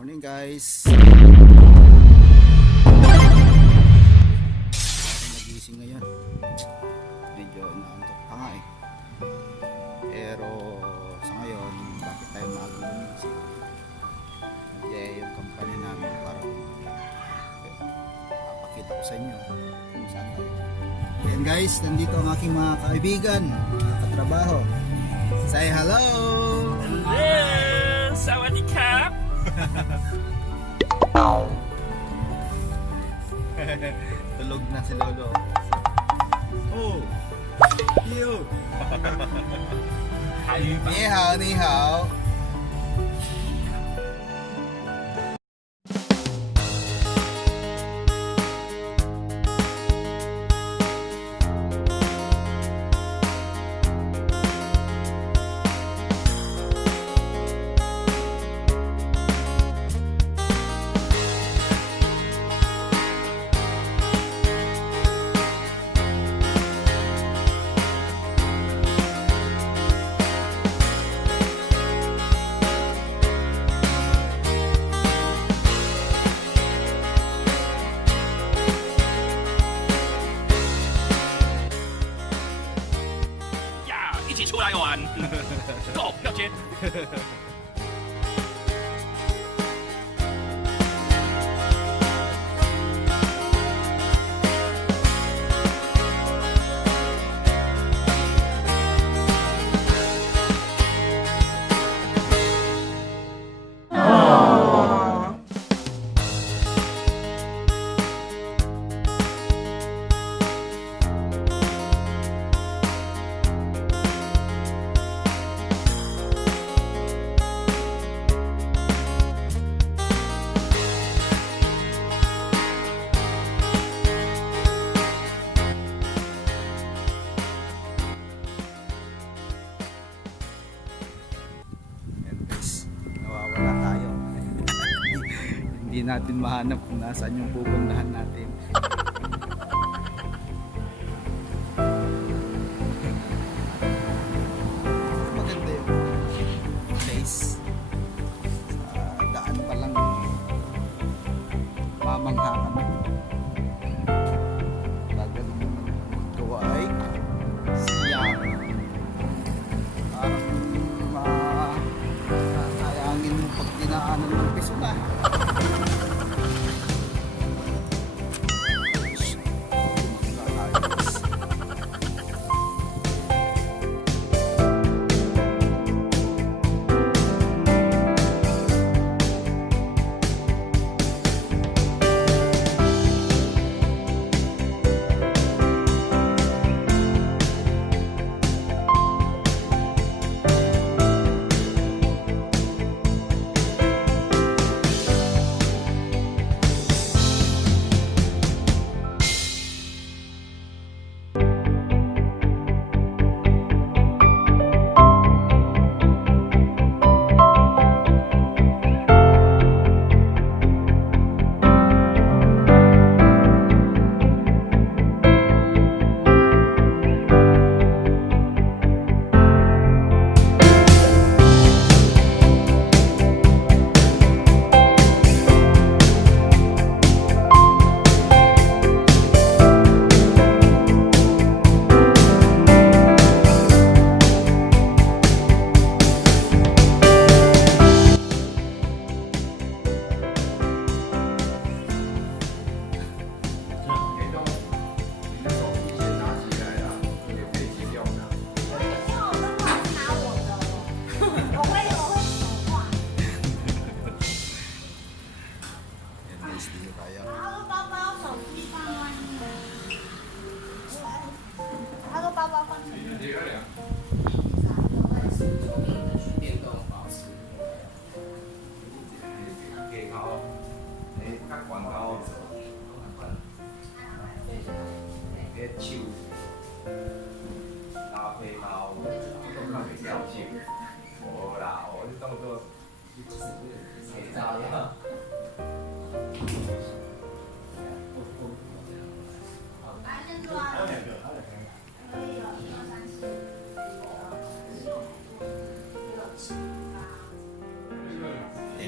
Morning guys. Nagising ngayon. Medyo naantok pa nga eh. Pero sa ngayon, bakit tayo magugumising? Nandiyan yung company namin para papakita ko sa inyo kung saan tayo. Ayan guys, nandito ang aking mga kaibigan, mga katrabaho. Say hello! Hello! Sawadee-kap! Tulog na si Lolo. Oh! Yo! Ni hao, ni hao. Ja, 一起出来玩！走，票钱。Nawawala tayo. Hindi natin mahanap kung nasaan yung pupuntahan natin. Maganda yung place. Sa daan pa lang mamangha kami. Tagaling naman maggawa ay siyang parang sayangin mo pag dinaanan ng piso na.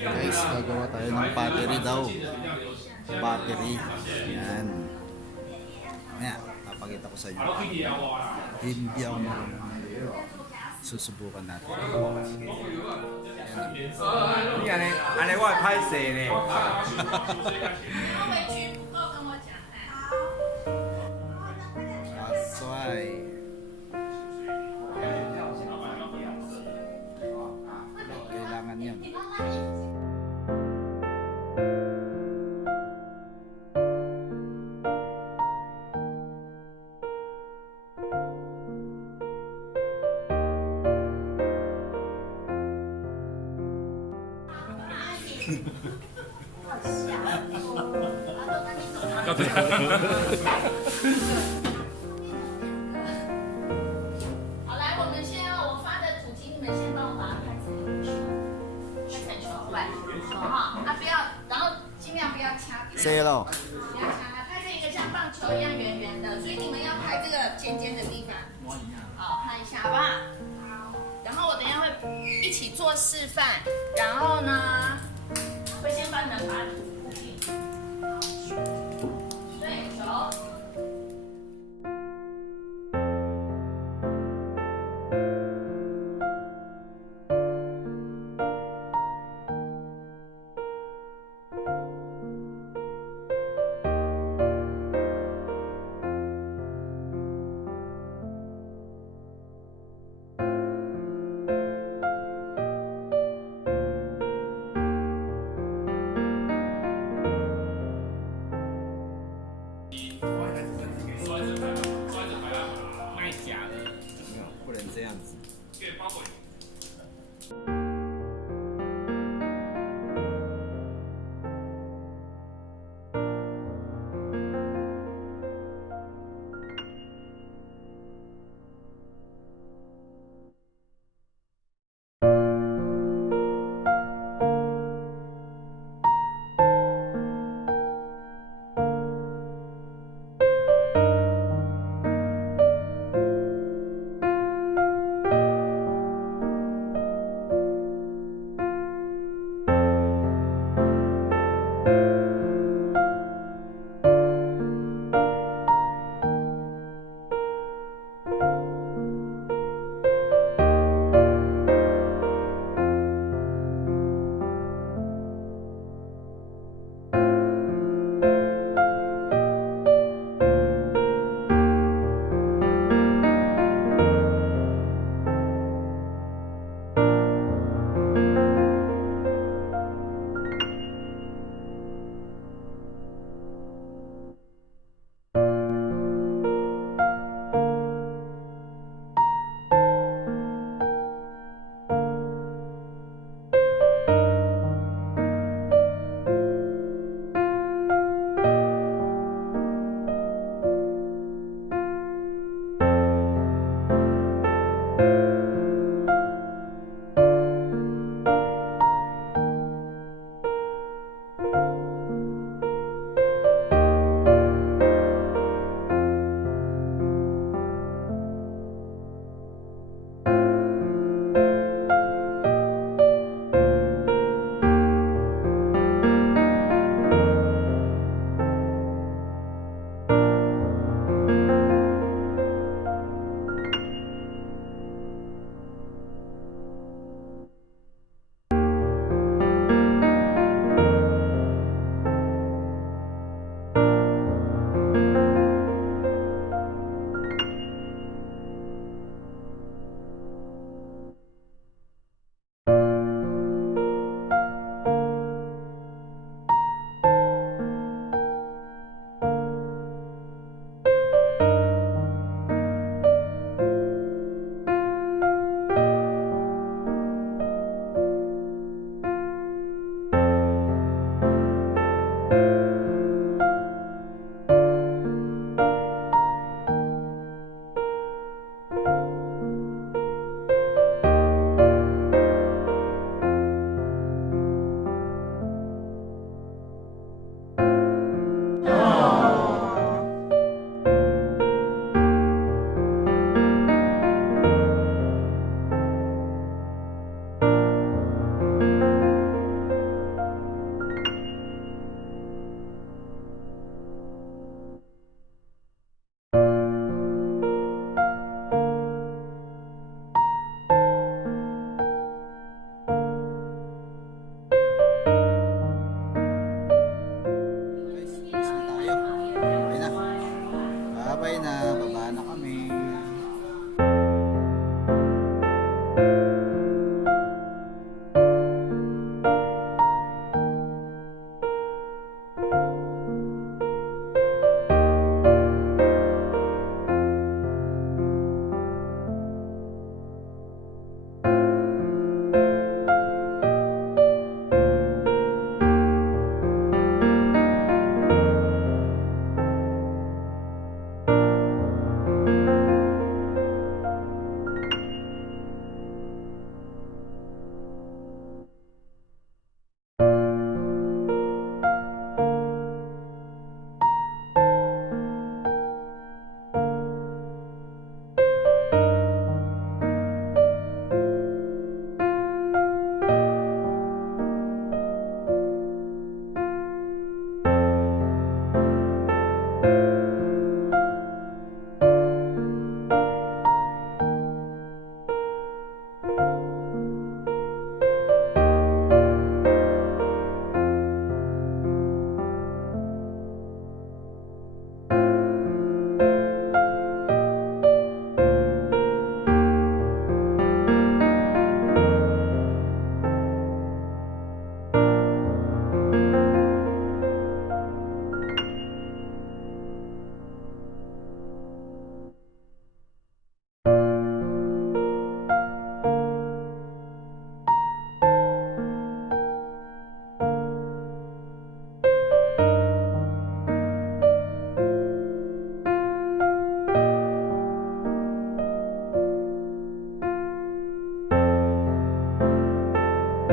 Guys, gagawa tayo ng pottery daw. Pottery. Yan. Mamaya, papakita ko sa inyo. Hindi ako marunong. Susubukan natin.安尼我会歹势呢。Asway. Kailangan yan.好，来，我们先我发的主题，你们先帮我把它拍成球，拍成球，来，好哈，啊不要，然后尽量不要掐掉， Say hello. 不要掐它，拍成一个像棒球一样圆圆的，所以你们要拍这个尖尖的地方，好，拍一下，好不好？好，然后我等一下会一起做示范，然后呢，会先帮你们把土铺平，对，球。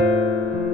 拜。